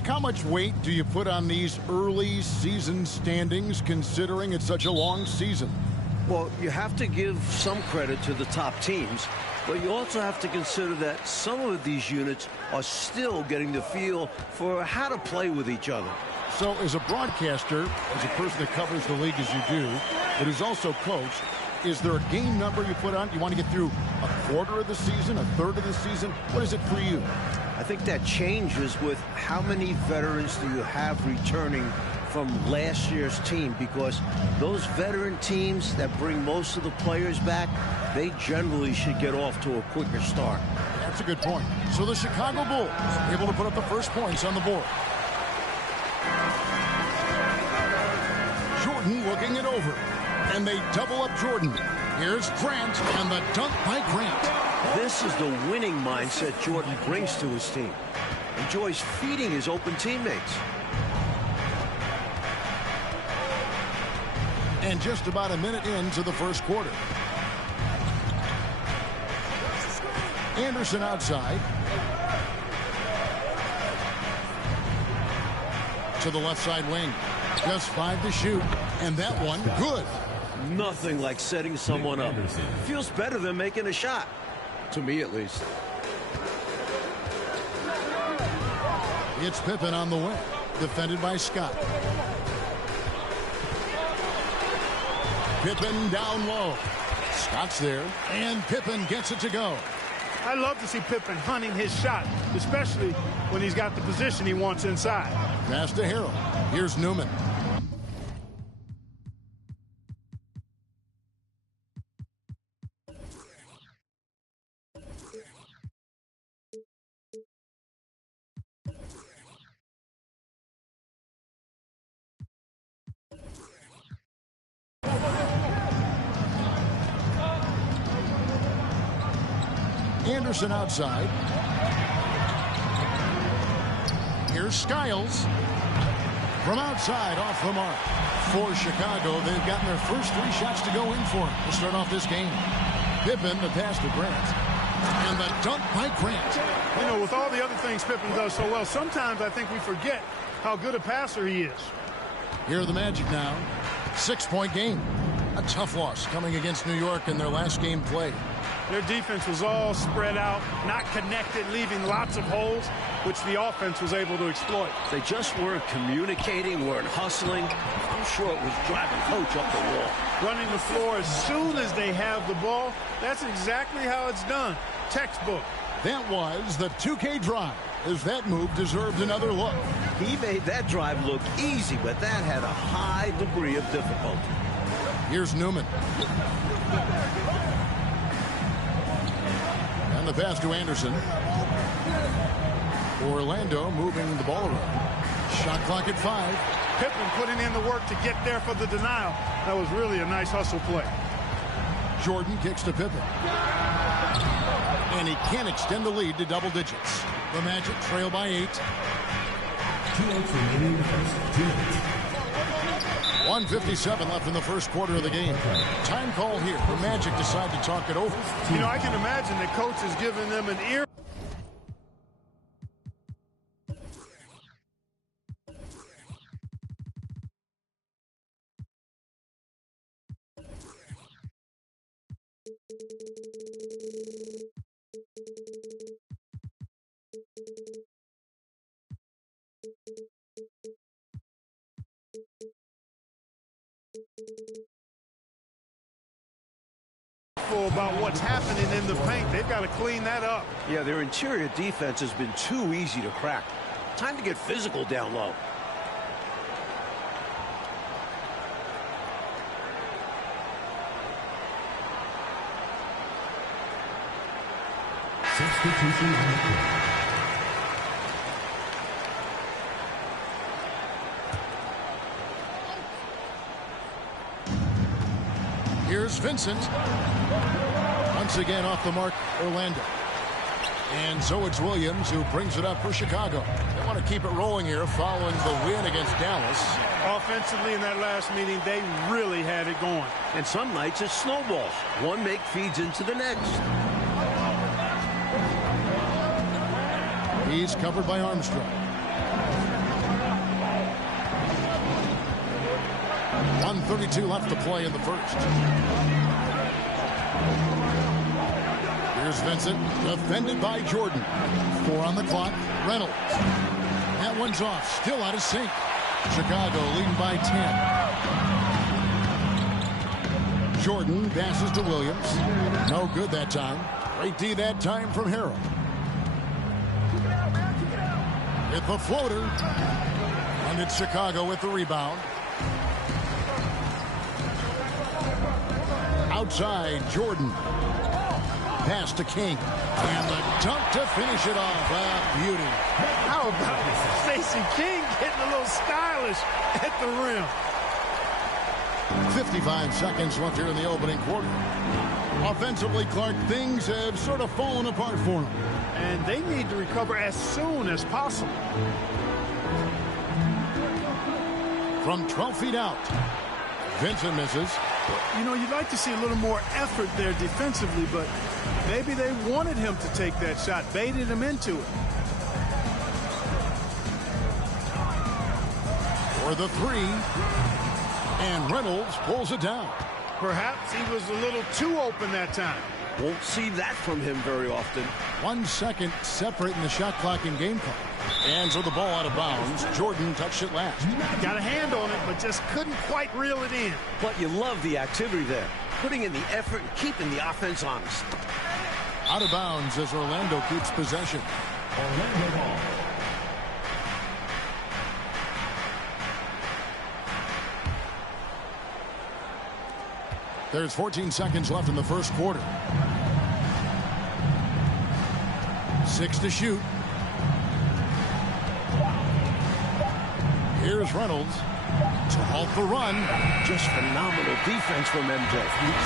Mike, how much weight do you put on these early season standings, considering it's such a long season? Well, you have to give some credit to the top teams, but you also have to consider that some of these units are still getting the feel for how to play with each other. So as a broadcaster, as a person that covers the league as you do, but who's also coached, is there a game number you put on? You want to get through a quarter of the season, a third of the season? What is it for you? I think that changes with how many veterans do you have returning from last year's team, because those veteran teams that bring most of the players back, they generally should get off to a quicker start. That's a good point. So the Chicago Bulls able to put up the first points on the board. Jordan looking it over. And they double up Jordan. Here's Grant, and the dunk by Grant. This is the winning mindset Jordan brings to his team. Enjoys feeding his open teammates. And just about a minute into the first quarter. Anderson outside. To the left side wing. Just 5 to shoot. And that one, good. Nothing like setting someone up. Feels better than making a shot. To me, at least. It's Pippen on the wing. Defended by Scott. Pippen down low. Scott's there. And Pippen gets it to go. I love to see Pippen hunting his shot, especially when he's got the position he wants inside. Pass to Harrell. Here's Newman. Anderson outside. Here's Skiles. From outside, off the mark. For Chicago, they've gotten their first 3 shots to go in for him to start off this game. Pippen, the pass to Grant. And the dunk by Grant. You know, with all the other things Pippen does so well, sometimes I think we forget how good a passer he is. Here are the Magic now. 6-point game. A tough loss coming against New York in their last game played. Their defense was all spread out, not connected, leaving lots of holes, which the offense was able to exploit. They just weren't communicating, weren't hustling. I'm sure it was driving coach up the wall. Running the floor as soon as they have the ball, that's exactly how it's done. Textbook. That was the 2K drive, as that move deserved another look. He made that drive look easy, but that had a high degree of difficulty. Here's Newman. And the pass to Anderson. Orlando moving the ball around. Shot clock at 5. Pippen putting in the work to get there for the denial. That was really a nice hustle play. Jordan kicks to Pippen. And he can't extend the lead to double digits. The Magic trail by 8. 1:57 left in the first quarter of the game. Time call here. The Magic decide to talk it over. You know, I can imagine the coach is giving them an ear. About what's happening in the paint. They've got to clean that up. Yeah, their interior defense has been too easy to crack. Time to get physical down low. Substitution on the court. Here's Vincent. Once again off the mark, Orlando. And so it's Williams who brings it up for Chicago. They want to keep it rolling here following the win against Dallas. Offensively in that last meeting, they really had it going. And some nights it snowballs. One make feeds into the next. He's covered by Armstrong. 1:32 left to play in the first. Here's Vincent, defended by Jordan. 4 on the clock. Reynolds. That one's off, still out of sync. Chicago leading by 10. Jordan passes to Williams. No good that time. Great D that time from Harrell. With the floater. And it's Chicago with the rebound. Outside, Jordan. Pass to King. And the dunk to finish it off. Beauty. How about Stacey King getting a little stylish at the rim? 55 seconds left here in the opening quarter. Offensively, Clark, things have sort of fallen apart for them. And they need to recover as soon as possible. From 12 feet out. Vincent misses. You know, you'd like to see a little more effort there defensively, but maybe they wanted him to take that shot, baited him into it. For the 3. And Reynolds pulls it down. Perhaps he was a little too open that time. Won't see that from him very often. 1 second separating the shot clock in game clock. And so the ball out of bounds. Jordan touched it last. Got a hand on it, but just couldn't quite reel it in. But you love the activity there. Putting in the effort and keeping the offense honest. Out of bounds as Orlando keeps possession. Orlando ball. There's 14 seconds left in the first quarter. 6 to shoot. Here's Reynolds to halt the run. Just phenomenal defense from MJ.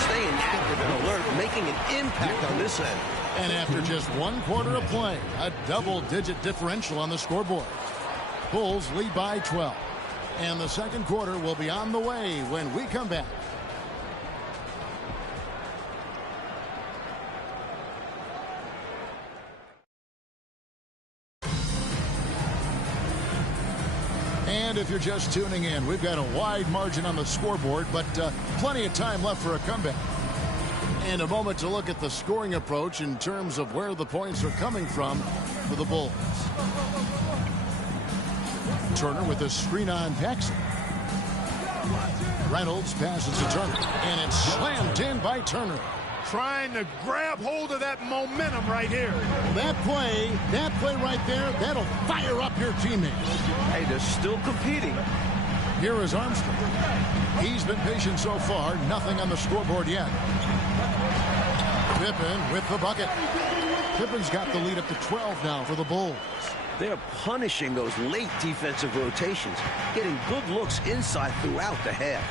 Staying active and alert, making an impact on this end. And after just 1 quarter of play, a double-digit differential on the scoreboard. Bulls lead by 12. And the second quarter will be on the way when we come back. And if you're just tuning in, we've got a wide margin on the scoreboard, but plenty of time left for a comeback. And a moment to look at the scoring approach in terms of where the points are coming from for the Bulls. Turner with a screen on Paxson. Reynolds passes to Turner, and it's slammed in by Turner. Trying to grab hold of that momentum right here. That play right there, that'll fire up your teammates. Hey, they're still competing. Here is Armstrong. He's been patient so far, nothing on the scoreboard yet. Pippen with the bucket. Pippen's got the lead up to 12 now for the Bulls. They're punishing those late defensive rotations, getting good looks inside throughout the half.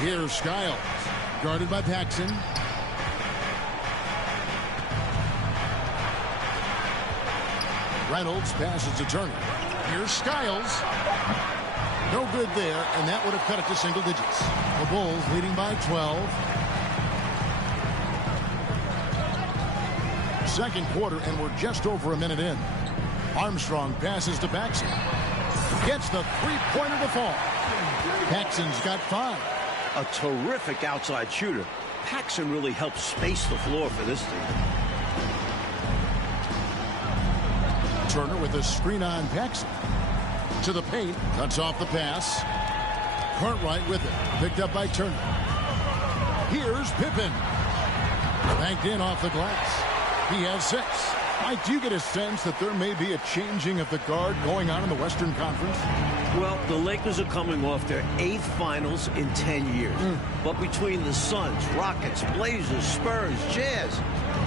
Here's Skiles, guarded by Paxson. Reynolds passes to Turner. Here's Skiles. No good there, and that would have cut it to single digits. The Bulls leading by 12. Second quarter, and we're just over a minute in. Armstrong passes to Paxson. Gets the three-pointer to fall. Paxson's got 5. A terrific outside shooter. Paxson really helps space the floor for this team. Turner with a screen on Paxson. To the paint. Cuts off the pass. Cartwright with it. Picked up by Turner. Here's Pippen. Banked in off the glass. He has 6. Mike, do you get a sense that there may be a changing of the guard going on in the Western Conference? Well, the Lakers are coming off their 8th finals in 10 years. But between the Suns, Rockets, Blazers, Spurs, Jazz,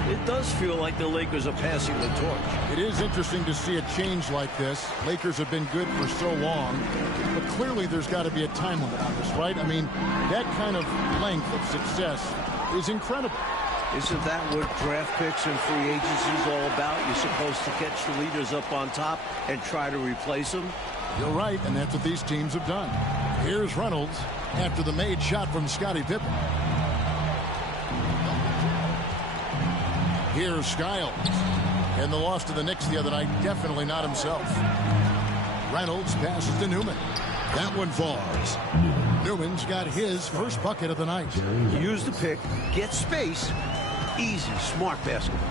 it does feel like the Lakers are passing the torch. It is interesting to see a change like this. Lakers have been good for so long, but clearly there's got to be a time limit on this, right? I mean, that kind of length of success is incredible. Isn't that what draft picks and free agency is all about? You're supposed to catch the leaders up on top and try to replace them? You're right, and that's what these teams have done. Here's Reynolds after the made shot from Scottie Pippen. Here's Skiles. And the loss to the Knicks the other night, definitely not himself. Reynolds passes to Newman. That one falls. Newman's got his first bucket of the night. Use the pick, get space. Easy, smart basketball.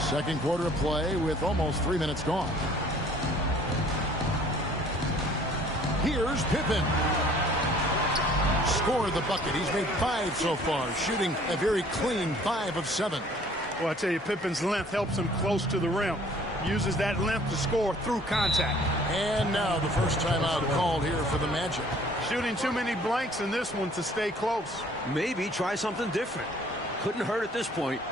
Second quarter of play with almost 3 minutes gone. Here's Pippen. Scored the bucket. He's made 5 so far, shooting a very clean 5 of 7. Well, I tell you, Pippen's length helps him close to the rim. Uses that length to score through contact. And now the first timeout called here for the Magic. Shooting too many blanks in this one to stay close. Maybe try something different. Couldn't hurt at this point.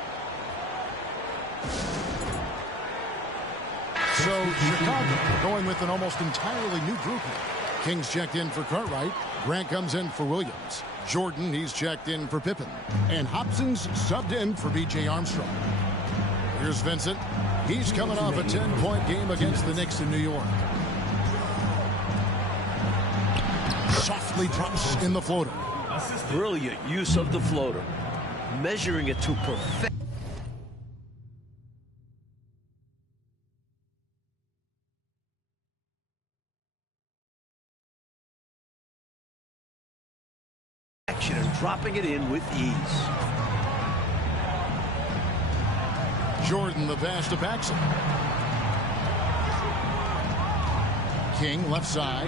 So Chicago going with an almost entirely new group here. Kings checked in for Cartwright. Grant comes in for Williams. Jordan, he's checked in for Pippen. And Hobson's subbed in for B.J. Armstrong. Here's Vincent. He's coming off a 10-point game against the Knicks in New York. Softly drops in the floater. Brilliant use of the floater. Measuring it to perfection. And dropping it in with ease. Jordan the pass to Paxson. King left side.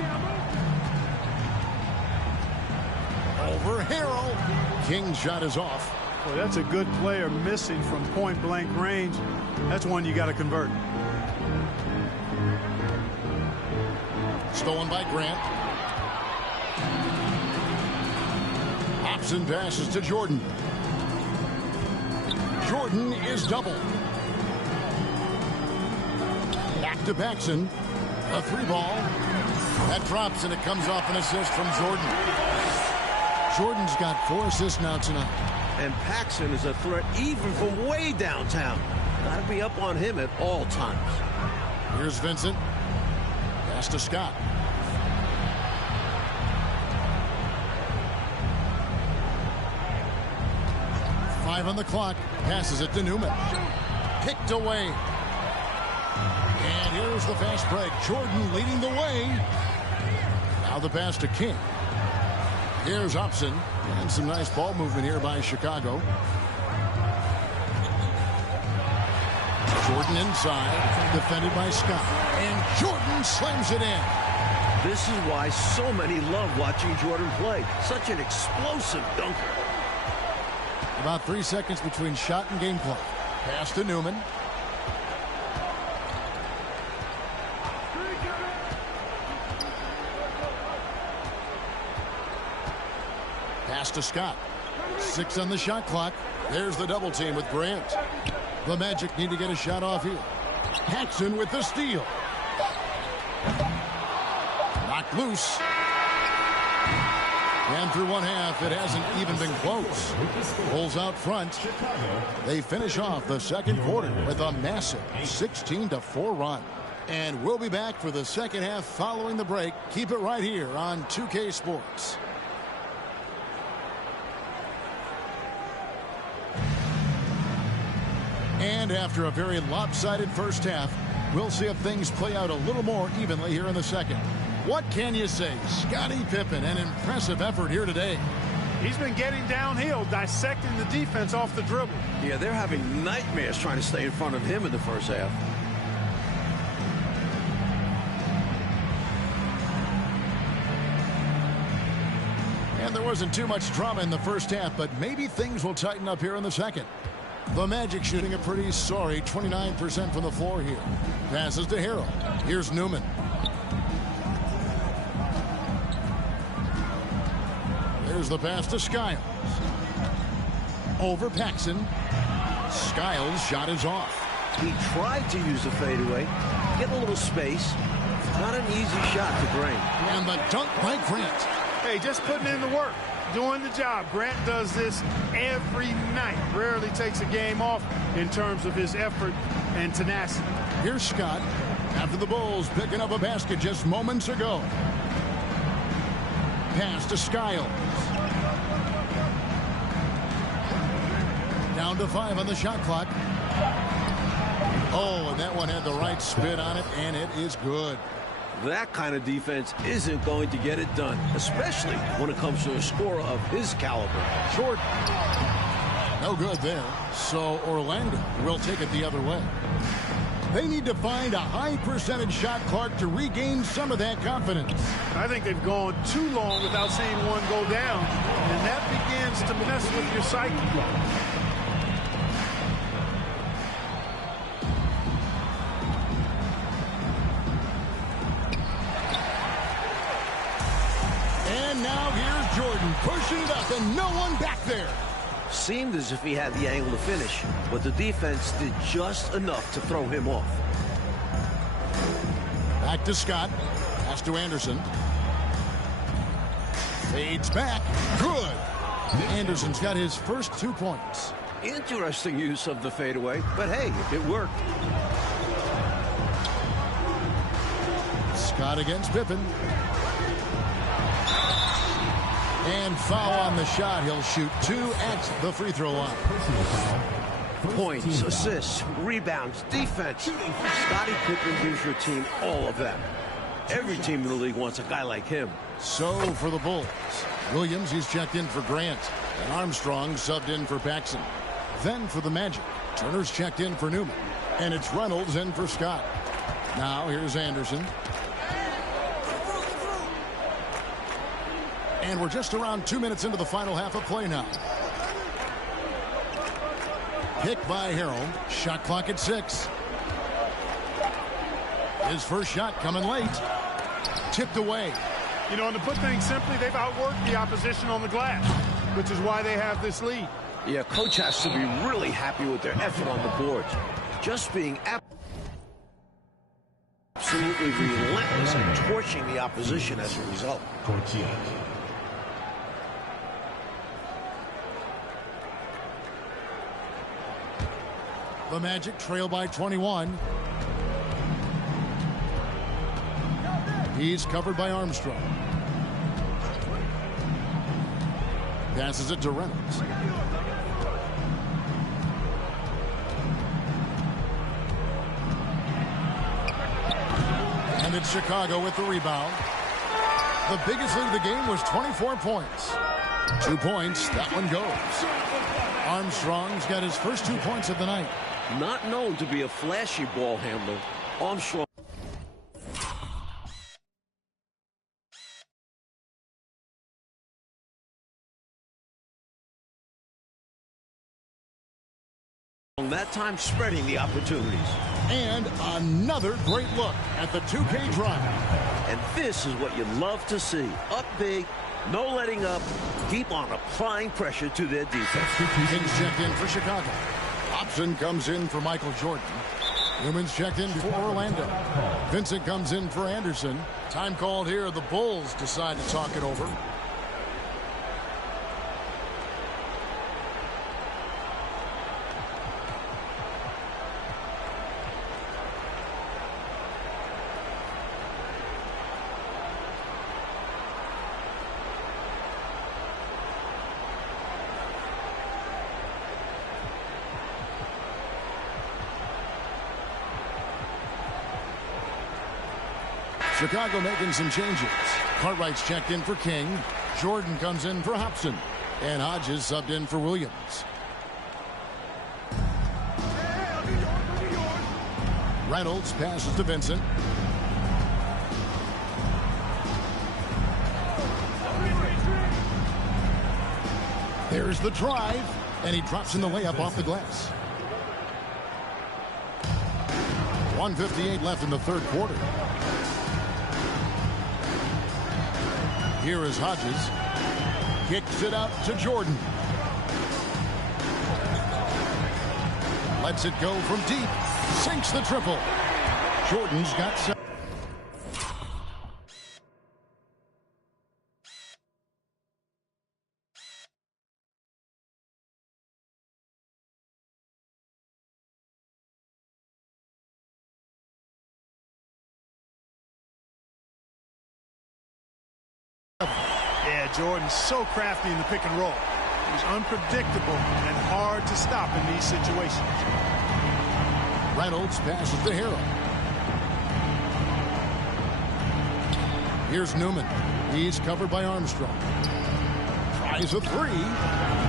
Over Harrell. King's shot is off. Well, that's a good player missing from point-blank range. That's one you got to convert. Stolen by Grant. Hobson passes to Jordan. Jordan is doubled. Back to Paxson. A 3-ball. That drops and it comes off an assist from Jordan. Jordan's got 4 assists now tonight. And Paxson is a threat even from way downtown. Got to be up on him at all times. Here's Vincent. Pass to Scott. On the clock, passes it to Newman. Picked away. And here's the fast break. Jordan leading the way. Now the pass to King. Here's Hobson. And some nice ball movement here by Chicago. Jordan inside. Defended by Scott. And Jordan slams it in. This is why so many love watching Jordan play. Such an explosive dunker. About 3 seconds between shot and game clock. Pass to Newman. Pass to Scott. 6 on the shot clock. There's the double team with Grant. The Magic need to get a shot off here. Paxson with the steal. Knocked loose. And through one half, it hasn't even been close. Bulls out front. They finish off the second quarter with a massive 16-4 run. And we'll be back for the second half following the break. Keep it right here on 2K Sports. And after a very lopsided first half, we'll see if things play out a little more evenly here in the second. What can you say? Scottie Pippen, an impressive effort here today. He's been getting downhill, dissecting the defense off the dribble. Yeah, they're having nightmares trying to stay in front of him in the first half. And there wasn't too much drama in the first half, but maybe things will tighten up here in the second. The Magic shooting a pretty sorry 29% from the floor here. Passes to Harrell. Here's Newman. There's the pass to Skiles. Over Paxson. Skiles' shot is off. He tried to use the fadeaway. Get a little space. Not an easy shot to drain. And the dunk by Grant. Hey, just putting in the work. Doing the job. Grant does this every night. Rarely takes a game off in terms of his effort and tenacity. Here's Scott. After the Bulls picking up a basket just moments ago. Pass to Skiles. Down to 5 on the shot clock. Oh, and that one Everyone had the right spin on it, and it is good. That kind of defense isn't going to get it done, especially when it comes to a scorer of his caliber. Jordan. No good there. So Orlando will take it the other way. They need to find a high percentage shot, Clark, to regain some of that confidence. I think they've gone too long without seeing one go down, and that begins to mess with your psyche. And now here's Jordan pushing it up, and no one back there. Seemed as if he had the angle to finish, but the defense did just enough to throw him off. Back to Scott. Pass to Anderson. Fades back. Good. Anderson's got his first 2 points. Interesting use of the fadeaway, but hey, it worked. Scott against Pippen. And foul on the shot. He'll shoot 2 at the free throw line. Points, assists, rebounds, defense. Scottie Pippen gives your team all of that. Every team in the league wants a guy like him. So for the Bulls, Williams, he's checked in for Grant. And Armstrong subbed in for Paxson. Then for the Magic, Turner's checked in for Newman. And it's Reynolds in for Scott. Now here's Anderson. And we're just around 2 minutes into the final half of play now. Pick by Harrell. Shot clock at 6. His first shot coming late. Tipped away. You know, and to put things simply, they've outworked the opposition on the glass, which is why they have this lead. Yeah, coach has to be really happy with their effort on the boards. Just being absolutely relentless and torching the opposition as a result. The Magic trail by 21. He's covered by Armstrong. Passes it to Reynolds. And it's Chicago with the rebound. The biggest lead of the game was 24 points. 2 points, that one goes. Armstrong's got his first 2 points of the night. Not known to be a flashy ball handler, Armstrong. That time spreading the opportunities. And another great look at the 2K drive. And this is what you love to see. Up big, no letting up, keep on applying pressure to their defense. Kings checked in for Chicago. Hobson comes in for Michael Jordan. Newman's checked in for Orlando. Vincent comes in for Anderson. Time called here. The Bulls decide to talk it over. Chicago making some changes. Cartwright's checked in for King. Jordan comes in for Hobson. And Hodges subbed in for Williams. Reynolds passes to Vincent. There's the drive. And he drops in the layup off the glass. 1:58 left in the third quarter. Here is Hodges. Kicks it out to Jordan. Lets it go from deep. Sinks the triple. Jordan's got 7. Yeah, Jordan's so crafty in the pick and roll. He's unpredictable and hard to stop in these situations. Reynolds passes to Harrell. Here's Newman. He's covered by Armstrong. Tries a three.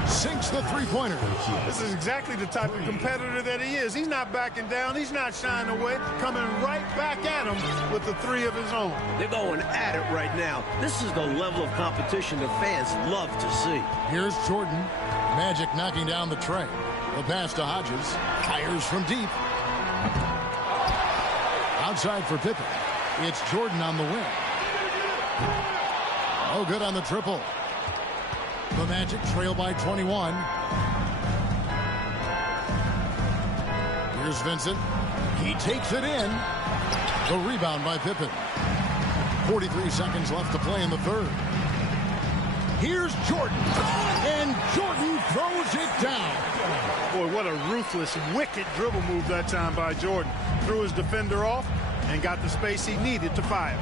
Sinks the three-pointer. This is exactly the type of competitor that he is. He's not backing down. He's not shying away. Coming right back at him with the three of his own. They're going at it right now. This is the level of competition the fans love to see. Here's Jordan. Magic knocking down the tray. The pass to Hodges. Fires from deep. Outside for Pippen. It's Jordan on the wing. Oh, good on the triple. The Magic trail by 21. Here's Vincent. He takes it in. The rebound by Pippen. 43 seconds left to play in the third. Here's Jordan. And Jordan throws it down. Boy, what a ruthless, wicked dribble move that time by Jordan. Threw his defender off and got the space he needed to fire.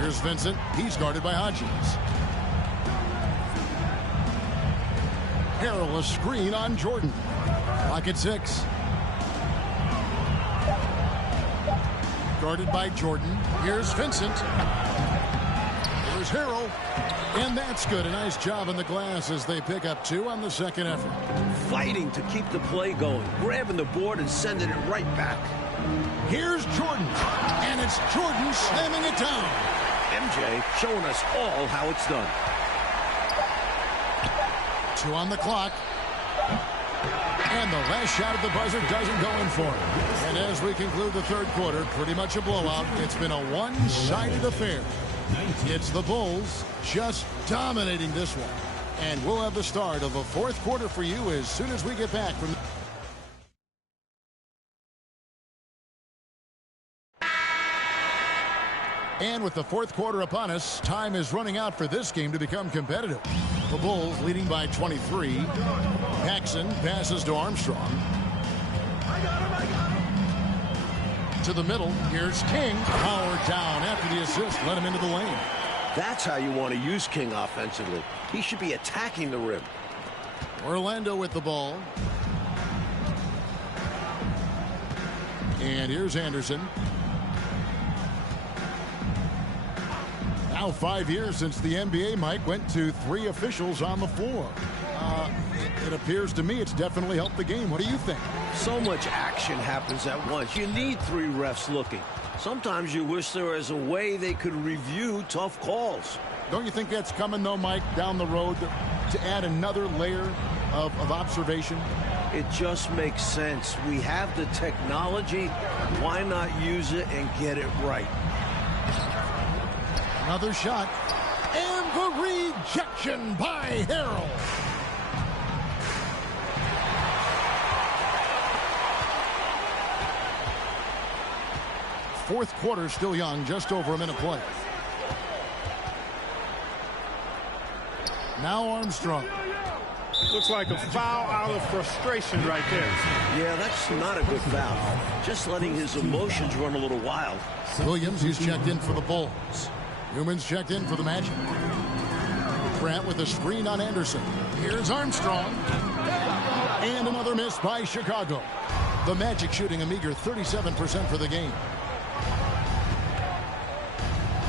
Here's Vincent. He's guarded by Hodges. Harrell a screen on Jordan. Clock at 6. Guarded by Jordan. Here's Vincent. Here's Harrell. And that's good. A nice job on the glass as they pick up 2 on the second effort. Fighting to keep the play going. Grabbing the board and sending it right back. Here's Jordan. And it's Jordan slamming it down. MJ showing us all how it's done. 2 on the clock. And the last shot at the buzzer doesn't go in for him. And as we conclude the third quarter, pretty much a blowout. It's been a one-sided affair. It's the Bulls just dominating this one. And we'll have the start of the fourth quarter for you as soon as we get back from the... And with the fourth quarter upon us, time is running out for this game to become competitive. The Bulls leading by 23. Paxson passes to Armstrong. To the middle. Here's King. Powered down after the assist. Let him into the lane. That's how you want to use King offensively. He should be attacking the rim. Orlando with the ball. And here's Anderson. Now 5 years since the NBA, Mike, went to 3 officials on the floor. It appears to me it's definitely helped the game. What do you think? So much action happens at once. You need 3 refs looking. Sometimes you wish there was a way they could review tough calls. Don't you think that's coming, though, Mike, down the road to add another layer of observation? It just makes sense. We have the technology. Why not use it and get it right? Another shot. And the rejection by Harrell. Fourth quarter still young, just over a minute play. Now Armstrong. Looks like a foul out of frustration right there. Yeah, that's not a good foul. Just letting his emotions run a little wild. Williams, he's checked in for the Bulls. Newman's checked in for the Magic. Grant with a screen on Anderson. Here's Armstrong. And another miss by Chicago. The Magic shooting a meager 37% for the game.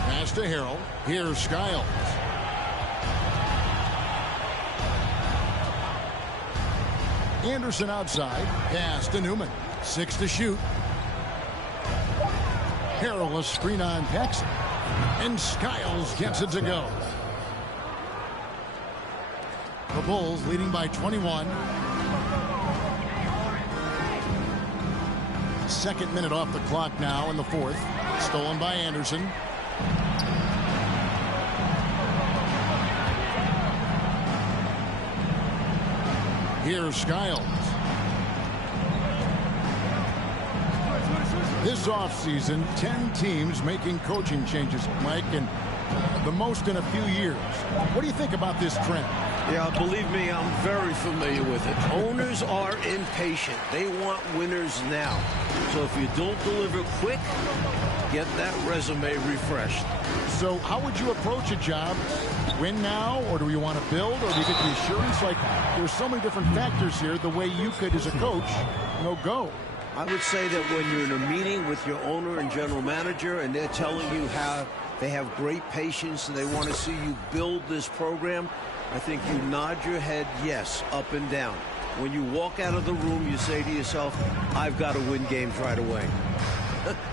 Pass to Harrell. Here's Skiles. Anderson outside. Pass to Newman. 6 to shoot. Harrell a screen on Paxson. And Skiles gets it to go. The Bulls leading by 21. Second minute off the clock now in the fourth. Stolen by Anderson. Here's Skiles. This offseason, 10 teams making coaching changes, Mike, and the most in a few years. What do you think about this trend? Yeah, believe me, I'm very familiar with it. Owners are impatient. They want winners now. So if you don't deliver quick, get that resume refreshed. So how would you approach a job? Win now, or do you want to build, or do you get the assurance? Like, there's so many different factors here, the way you could, as a coach, go. I would say that when you're in a meeting with your owner and general manager and they're telling you how they have great patience and they want to see you build this program, I think you nod your head yes, up and down. When you walk out of the room, you say to yourself, I've got to win games right away.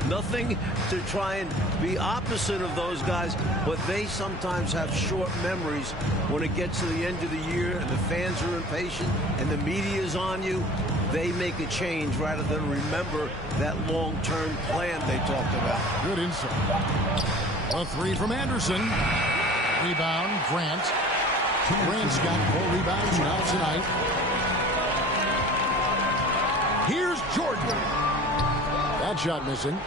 Nothing to try and be opposite of those guys, but they sometimes have short memories when it gets to the end of the year and the fans are impatient and the media is on you. They make a change rather than remember that long-term plan they talked about. Good insight. A three from Anderson. Rebound, Grant. Grant's got 4 rebounds now tonight. Here's Jordan. That shot missing.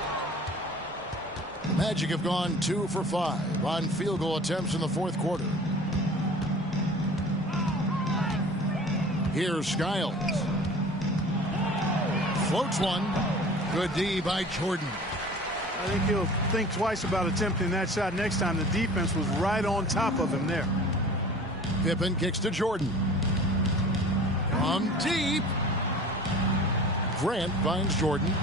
The Magic have gone 2 for 5 on field goal attempts in the fourth quarter. Here's Skiles. Floats one. Good D by Jordan. I think he'll think twice about attempting that shot next time. The defense was right on top of him there. Pippen kicks to Jordan. From deep. Grant finds Jordan.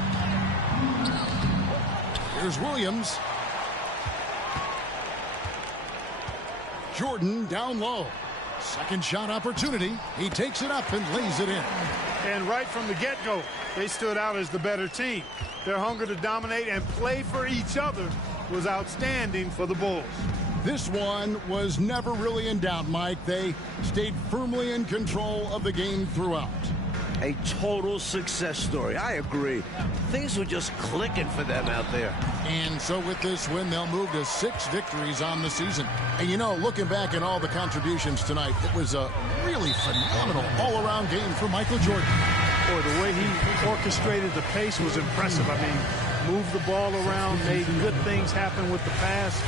Here's Williams. Jordan down low. Second shot opportunity. He takes it up and lays it in. And right from the get-go, they stood out as the better team. Their hunger to dominate and play for each other was outstanding for the Bulls. This one was never really in doubt, Mike. They stayed firmly in control of the game throughout. A total success story. I agree. Things were just clicking for them out there. And so with this win, they'll move to 6 victories on the season. And looking back at all the contributions tonight, it was a really phenomenal all-around game for Michael Jordan. Boy, the way he orchestrated the pace was impressive. I mean, moved the ball around, made good things happen with the pass.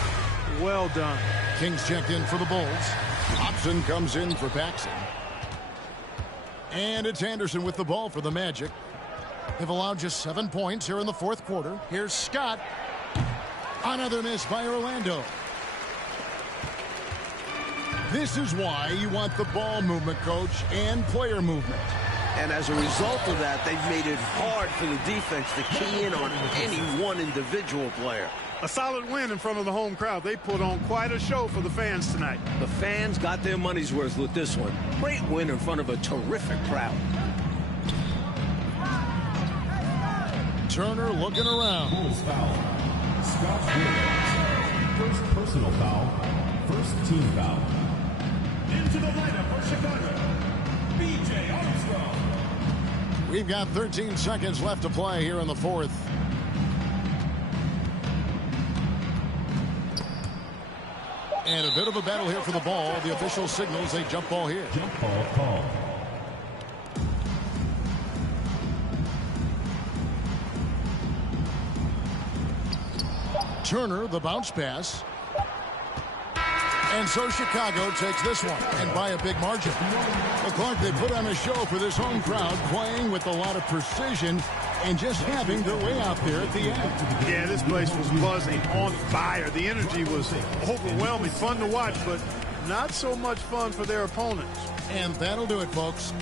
Well done. Kings checked in for the Bulls. Hobson comes in for Paxson. And it's Anderson with the ball for the Magic. They've allowed just 7 points here in the fourth quarter. Here's Scott. Another miss by Orlando. This is why you want the ball movement, coach, and player movement. And as a result of that, they've made it hard for the defense to key in on any one individual player. A solid win in front of the home crowd. They put on quite a show for the fans tonight. The fans got their money's worth with this one. Great win in front of a terrific crowd. Turner looking around. Bulls foul. Scott Williams. First personal foul. First team foul. Into the lineup for Chicago, B.J. Armstrong. We've got 13 seconds left to play here in the fourth. And a bit of a battle here for the ball. The official signals a jump ball here. Jump ball call. Turner, the bounce pass. And so Chicago takes this one, and by a big margin. Well, Clark, they put on a show for this home crowd, playing with a lot of precision and just having their way out there at the end. Yeah, this place was buzzing, on fire. The energy was overwhelming, fun to watch, but not so much fun for their opponents. And that'll do it, folks.